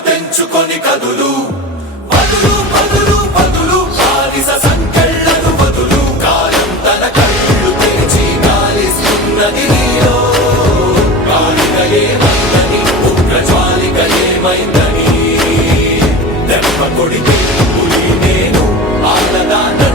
కదులు తెంచుకొని కదులు. పదులు పదులు పదులు బానిస సంకెళ్ళను వదులు. కాలం తన కళ్ళు తెరిచి కాలిస్తున్నది నీలో. కాలిక ఏమైందని ఉగ్ర జ్వాలిక ఏమైందని దెబ్బ కొడితే నేను ఆలదానంటుందా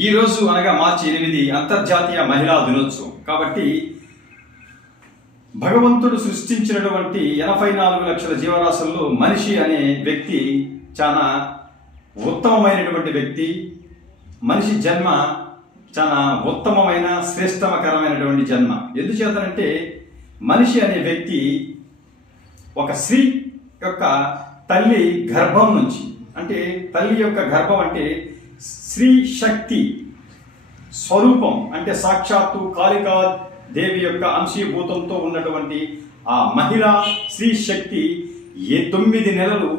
ఈ రోజు అనగా మార్చి ఎనిమిది అంతర్జాతీయ మహిళా దినోత్సవం. కాబట్టి భగవంతుడు సృష్టించినటువంటి ఎనభై నాలుగు లక్షల జీవరాశుల్లో మనిషి అనే వ్యక్తి చాలా ఉత్తమమైనటువంటి వ్యక్తి. మనిషి జన్మ చాలా ఉత్తమమైన శ్రేష్టమకరమైనటువంటి జన్మ. ఎందుచేతనంటే మనిషి అనే వ్యక్తి ఒక స్త్రీ యొక్క తల్లి గర్భం నుంచి అంటే తల్లి యొక్క గర్భం అంటే స్త్రీ శక్తి స్వరూపం అంటే సాక్షాత్తు కాళికా దేవి యొక్క అంశీభూతంతో ఉన్నటువంటి ఆ మహిళా స్త్రీ శక్తి ఏ తొమ్మిది నెలలు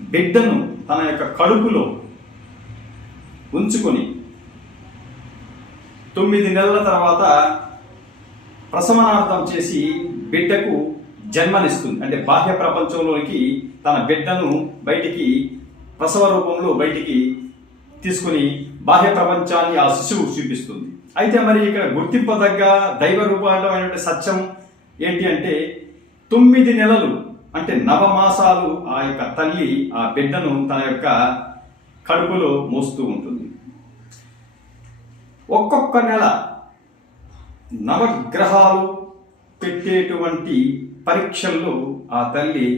బిడ్డను తన యొక్క కడుపులో ఉంచుకొని తొమ్మిది నెలల తర్వాత ప్రసవనార్థం చేసి బిడ్డకు జన్మనిస్తుంది. అంటే బాహ్య ప్రపంచంలోకి తన బిడ్డను బయటికి ప్రసవ రూపంలో బయటికి తీసుకుని బాహ్య ప్రపంచాన్ని ఆ శిశువు చూపిస్తుంది. అయితే మరి ఇక్కడ గుర్తింపదగ్గ దైవ రూపాంతమైనటువంటి సత్యం ఏంటి అంటే తొమ్మిది నెలలు అంటే నవమాసాలు ఆ యొక్క తల్లి ఆ బిడ్డను తన యొక్క కడుపులో మోస్తూ ఉంటుంది. ఒక్కొక్క నెల నవగ్రహాలు పెట్టేటువంటి పరీక్షల్లో ఆ తల్లి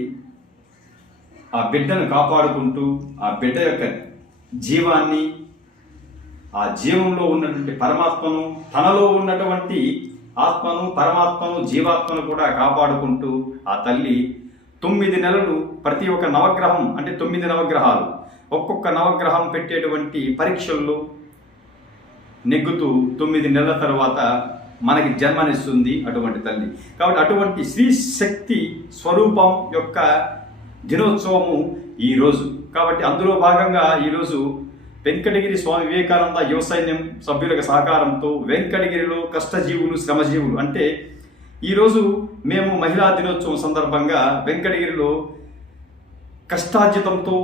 ఆ బిడ్డను కాపాడుకుంటూ ఆ బిడ్డ యొక్క జీవాన్ని ఆ జీవంలో ఉన్నటువంటి పరమాత్మను తనలో ఉన్నటువంటి ఆత్మను పరమాత్మను జీవాత్మను కూడా కాపాడుకుంటూ ఆ తల్లి తొమ్మిది నెలలు ప్రతి ఒక్క నవగ్రహం అంటే తొమ్మిది నవగ్రహాలు ఒక్కొక్క నవగ్రహం పెట్టేటువంటి పరీక్షల్లో నెగ్గుతూ తొమ్మిది నెలల తర్వాత మనకి జన్మనిస్తుంది అటువంటి తల్లి. కాబట్టి అటువంటి శ్రీ శక్తి స్వరూపం యొక్క దినోత్సవము ఈరోజు కాబట్టి అందులో భాగంగా ఈరోజు వెంకటగిరి స్వామి వివేకానంద యువ సైన్యం సభ్యుల సహకారంతో వెంకటగిరిలో కష్టజీవులు శ్రమజీవులు అంటే ఈరోజు మేము మహిళా దినోత్సవం సందర్భంగా వెంకటగిరిలో కష్టార్జితంతో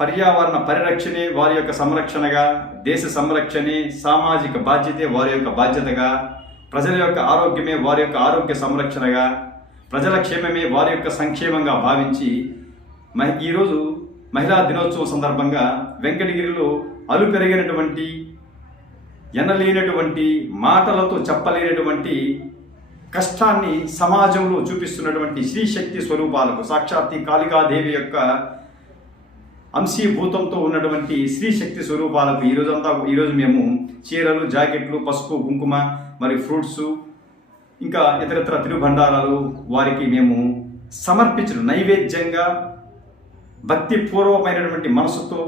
పర్యావరణ పరిరక్షణే వారి యొక్క సంరక్షణగా దేశ సంరక్షణే సామాజిక బాధ్యతే వారి యొక్క బాధ్యతగా ప్రజల యొక్క ఆరోగ్యమే వారి యొక్క ఆరోగ్య సంరక్షణగా ప్రజల క్షేమమే వారి యొక్క సంక్షేమంగా భావించి మ- ఈరోజు మహిళా దినోత్సవం సందర్భంగా వెంకటగిరిలో అలు పెరిగినటువంటి ఎనలేనటువంటి మాటలతో చెప్పలేనటువంటి కష్టాన్ని సమాజంలో చూపిస్తున్నటువంటి శ్రీ శక్తి స్వరూపాలకు సాక్షాత్తి కాళికాదేవి యొక్క అంశీభూతంతో ఉన్నటువంటి శ్రీ శక్తి స్వరూపాలకు ఈ ఈరోజు మేము చీరలు జాకెట్లు పసుపు కుంకుమ మరి ఫ్రూట్స్ ఇంకా ఇతరత్ర తిరుబండారాలు వారికి మేము సమర్పించడం నైవేద్యంగా భక్తిపూర్వమైనటువంటి మనసుతో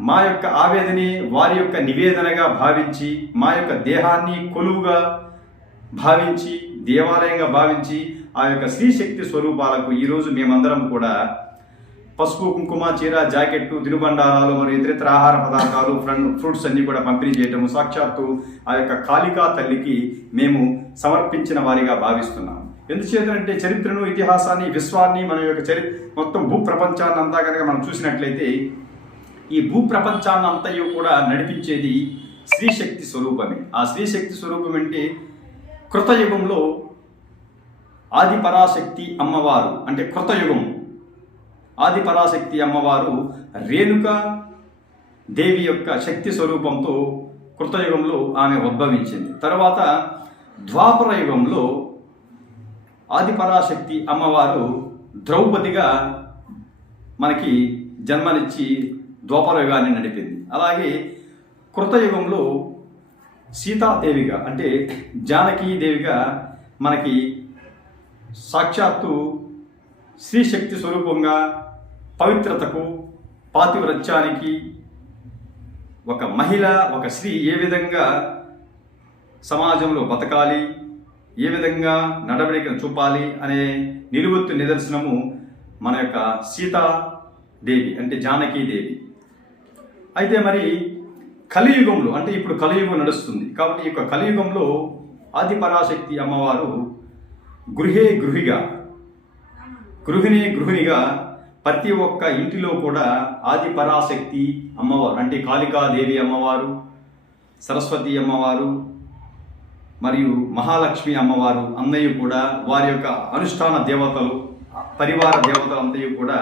మా యొక్క ఆవేదని వారి యొక్క నివేదనగా భావించి మా యొక్క దేహాన్ని కొలువుగా భావించి దేవాలయంగా భావించి ఆ యొక్క శ్రీశక్తి స్వరూపాలకు ఈరోజు మేమందరం కూడా పసుపు కుంకుమ చీర జాకెట్టు తినుబండారాలు మరియు ఇతరితర ఆహార పదార్థాలు ఫ్రన్ ఫ్రూట్స్ అన్నీ కూడా పంపిణీ చేయటము సాక్షాత్తు ఆ యొక్క కాళికా తల్లికి మేము సమర్పించిన వారిగా భావిస్తున్నాము. ఎందుచేతంటే చరిత్రను ఇతిహాసాన్ని విశ్వాన్ని మన యొక్క చరి మొత్తం భూ ప్రపంచాన్ని అంతా కనుక మనం చూసినట్లయితే ఈ భూ ప్రపంచాన్ని అంతయు కూడా నడిపించేది స్త్రీశక్తి స్వరూపమే. ఆ స్త్రీశక్తి స్వరూపం అంటే కృతయుగంలో ఆది పరాశక్తి అమ్మవారు అంటే కృతయుగం. ఆది పరాశక్తి అమ్మవారు రేణుక దేవి యొక్క శక్తి స్వరూపంతో కృతయుగంలో ఆమె ఉద్భవించింది. తర్వాత ద్వాపర యుగంలో ఆదిపరాశక్తి అమ్మవారు ద్రౌపదిగా మనకి జన్మనిచ్చి ద్వాపరయుగాన్ని నడిపింది. అలాగే కృతయుగంలో సీతాదేవిగా అంటే జానకీదేవిగా మనకి సాక్షాత్తు శ్రీశక్తి స్వరూపంగా పవిత్రతకు పాతివ్రత్యానికి ఒక మహిళ ఒక స్త్రీ ఏ విధంగా సమాజంలో బతకాలి ఏ విధంగా నడవడికను చూపాలి అనే నిలువెత్తు నిదర్శనము మన యొక్క సీతాదేవి అంటే జానకీదేవి అయితే మరి కలియుగంలో అంటే ఇప్పుడు కలియుగం నడుస్తుంది. కాబట్టి ఈ యొక్క కలియుగంలో ఆది పరాశక్తి అమ్మవారు గృహే గృహిగా గృహిణి గృహిణిగా ప్రతి ఒక్క ఇంటిలో కూడా ఆది పరాశక్తి అమ్మవారు అంటే కాళికాదేవి అమ్మవారు సరస్వతి అమ్మవారు మరియు మహాలక్ష్మి అమ్మవారు అన్నయ్య కూడా వారి యొక్క అనుష్ఠాన దేవతలు పరివార దేవతలు అంతయు కూడా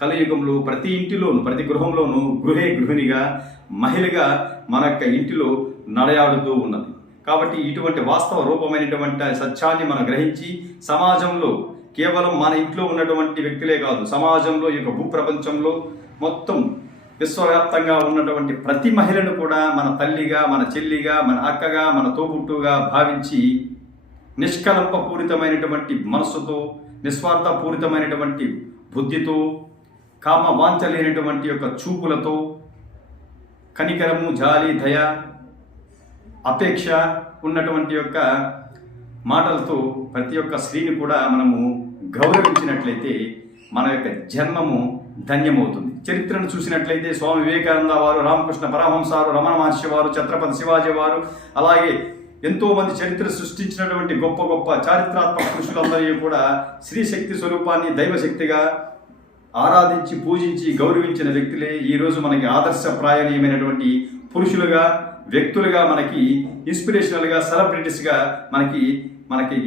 కలియుగంలో ప్రతి ఇంటిలోను ప్రతి గృహంలోనూ గృహే గృహిణిగా మహిళగా మన యొక్క ఇంటిలో నడయాడుతూ ఉన్నది. కాబట్టి ఇటువంటి వాస్తవ రూపమైనటువంటి సత్యాన్ని మనం గ్రహించి సమాజంలో కేవలం మన ఇంట్లో ఉన్నటువంటి వ్యక్తులే కాదు సమాజంలో ఈ యొక్క భూప్రపంచంలో మొత్తం విశ్వవ్యాప్తంగా ఉన్నటువంటి ప్రతి మహిళను కూడా మన తల్లిగా మన చెల్లిగా మన అక్కగా మన తోబుట్టుగా భావించి నిష్కలంపపూరితమైనటువంటి మనస్సుతో నిస్వార్థపూరితమైనటువంటి బుద్ధితో కామ వాంచలేనటువంటి యొక్క చూపులతో కనికరము జాలి దయ అపేక్ష ఉన్నటువంటి యొక్క మాటలతో ప్రతి ఒక్క స్త్రీని కూడా మనము గౌరవించినట్లయితే మన యొక్క జన్మము ధన్యమవుతుంది. చరిత్రను చూసినట్లయితే స్వామి వివేకానంద వారు రామకృష్ణ పరమహంస వారు రమణ మహర్షి వారు ఛత్రపతి శివాజీ వారు అలాగే ఎంతోమంది చరిత్ర సృష్టించినటువంటి గొప్ప గొప్ప చారిత్రాత్మక పురుషులందరూ కూడా స్త్రీశక్తి స్వరూపాన్ని దైవశక్తిగా ఆరాధించి పూజించి గౌరవించిన వ్యక్తులే ఈరోజు మనకి ఆదర్శప్రాయణీయమైనటువంటి పురుషులుగా వ్యక్తులుగా మనకి ఇన్స్పిరేషనల్గా సెలబ్రిటీస్గా మనకి మనకి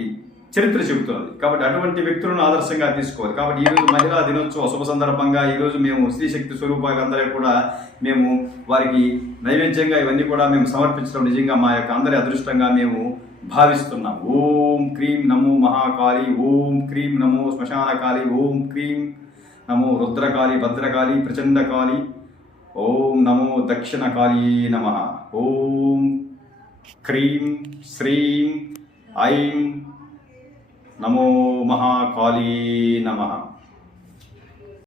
చరిత్ర చెబుతున్నది కాబట్టి అటువంటి వ్యక్తులను ఆదర్శంగా తీసుకోవాలి కాబట్టి ఈరోజు మహిళా దినోత్సవ శుభ సందర్భంగా ఈరోజు మేము స్త్రీశక్తి స్వరూపాలందరూ కూడా మేము వారికి నైవేద్యంగా ఇవన్నీ కూడా మేము సమర్పించడం నిజంగా మా యొక్క అందరి అదృష్టంగా మేము భావిస్తున్నాం. ఓం క్రీం నమో మహాకాళి ఓం క్రీం నమో శ్మశానకాళి ఓం క్రీం నమో రుద్రకాళి భద్రకాళి ప్రచండకాళి ఓం నమో దక్షిణకాళీ నమ. ఓం క్రీం శ్రీం ఐం నమో మహాకాళీ నమ